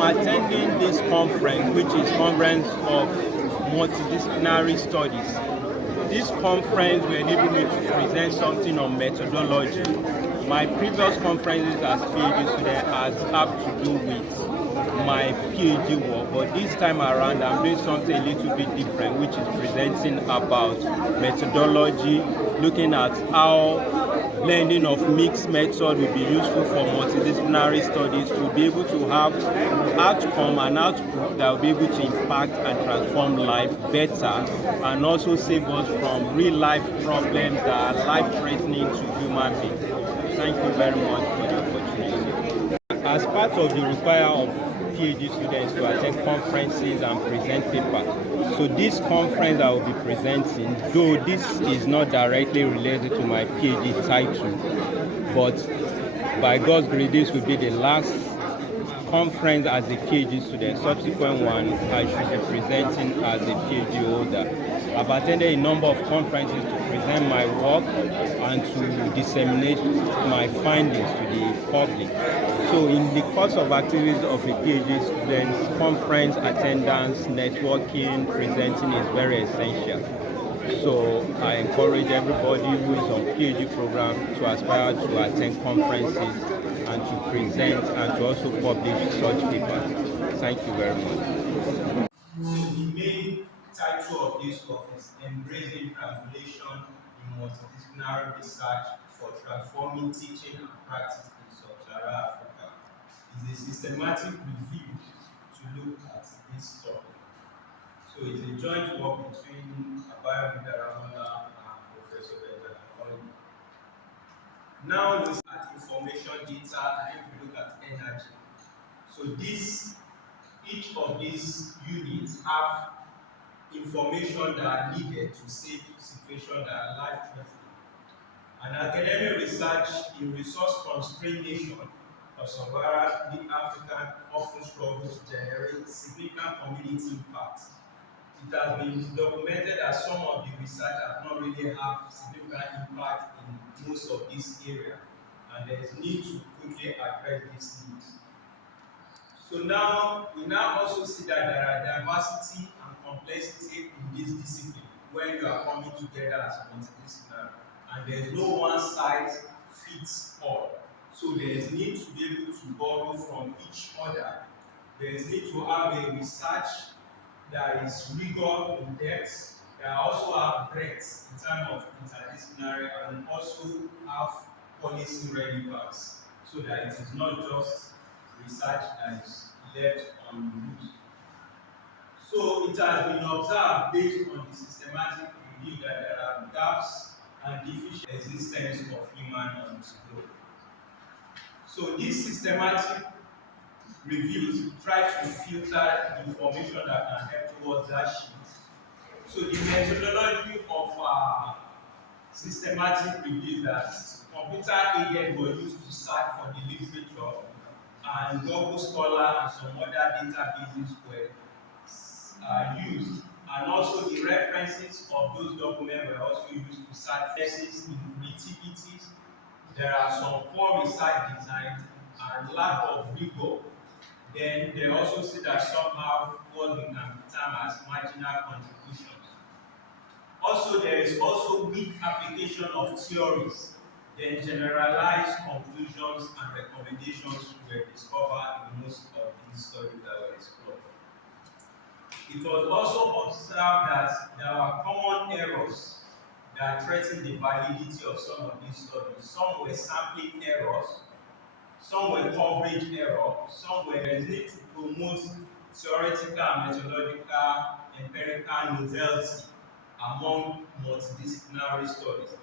I'm attending this conference, which is Conference of Multidisciplinary Studies. This conference will enable me to present something on methodology. My previous conferences as PhD student have to do with my PhD work, but this time around I'm doing something a little bit different, which is presenting about methodology, looking at how blending of mixed method will be useful for multidisciplinary studies to be able to have outcome and output that will be able to impact and transform life better and also save us from real life problems that are life-threatening to human beings. Thank you very much for the opportunity. As part of the requirement of PhD students to attend conferences and present papers. So this conference I will be presenting, though this is not directly related to my PhD title, but by God's grace this will be the last conference as a PhD student. Subsequent one I should be presenting as a PhD holder. I've attended a number of conferences to present my work and to disseminate my findings to the public. So in the course of activities of a PhD student, conference attendance, networking, presenting is very essential. So I encourage everybody who is on PhD program to aspire to attend conferences and to present and to also publish such papers. Thank you very much. So the main title of this talk is Embracing Triangulation in Multidisciplinary Research for Transforming Teaching and Practice in Sub-Saharan Africa. It's a systematic review to look at this topic. So it's a joint work between Abayomi Daramola and Professor Benjamin. Now we look at information data and if we look at energy. So each of these units have information that are needed to save situations that are life-threatening. And academic research in resource-constrained nations of sub-Saharan Africa often struggles to generate significant community impact. It has been documented that some of the research have not really have significant impact in most of this area, and there is need to quickly address these needs. So now, we now also see that there are diversity and complexity in this discipline when you are coming together as multidisciplinary, and there is no one size fits all. So there is need to be able to borrow from each other. There is need to have a research that is rigor in depth, that also have breadth in terms of interdisciplinary, and also have policy relevance, so that it is not just research that is left unused. So it has been observed based on the systematic review that there are gaps and deficient existence of human on this globe. So this systematic reviews try to filter the information that can help towards that shift. So the methodology of systematic review, that computer aided were used to search for the literature, and Google Scholar and some other databases were used, and also the references of those documents were also used to search places in creativities. There are some poor research design and lack of rigor. Then they also see that some have what we can term as marginal contributions. Also, there is also weak application of theories. Then generalized conclusions and recommendations were discovered in most of these studies that were explored. It was also observed that there are common errors that threaten the validity of some of these studies. Some were sampling errors, some were coverage error, some were need to promote theoretical and methodological empirical novelty among multidisciplinary studies.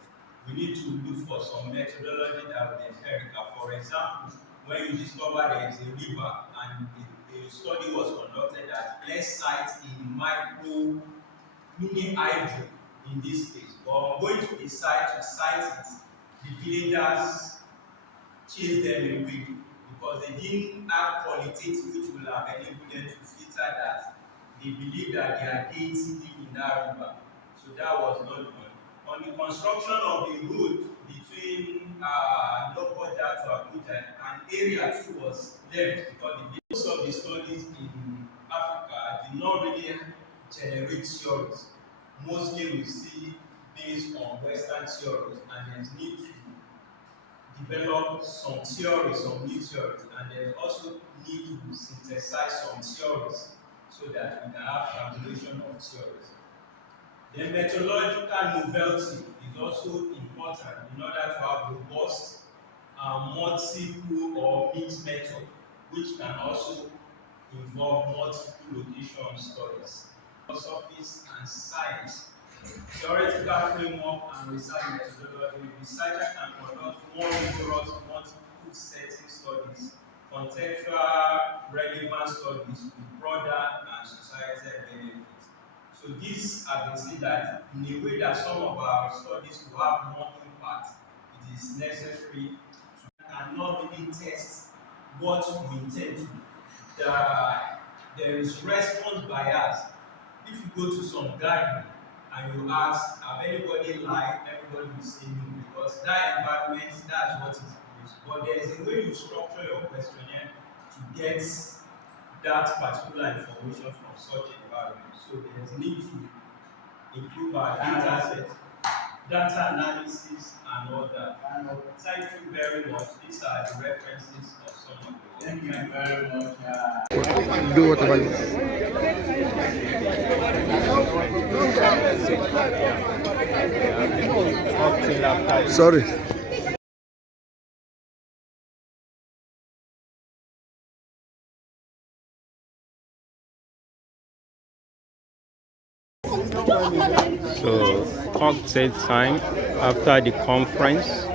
We need to look for some methodology that will be empirical. For example, when you discover there is a river and a study was conducted that let's cite a micro mini hydro in this case, but going to the site to cite it, the villagers chase them away because they didn't have qualitative which will have enabled them to filter that. They believe that they are deity live in that river. So that was not done. On the construction of the road between Lokoja to Abuja, an area too was left because most of the studies in Africa did not really generate theories. Mostly we see based on Western theories, and there's need to develop some theories, some new theories, and there's also need to synthesize some theories so that we can have translation of theories. The methodological novelty is also important in order to have robust multiple or mixed method, which can also involve multiple location studies. Philosophies and science, theoretical framework and research methodology. Researchers can conduct more rigorous multiple setting studies, contextual relevant studies with broader and societal benefits. So this I can see that in a way that some of our studies will have more impact, it is necessary to cannot really test what we intend to. There is response bias. If you go to some gathering and you ask, have anybody lied, everybody will say no, because that environment, that's what it is. But there is a way you structure your questionnaire to get that particular information from such environment. So there is need to improve our data set, data analysis, and all that. Thank you very much. These are the references of some of the. Thank you very much. Do whatever you Sorry. So, cocktail time after the conference.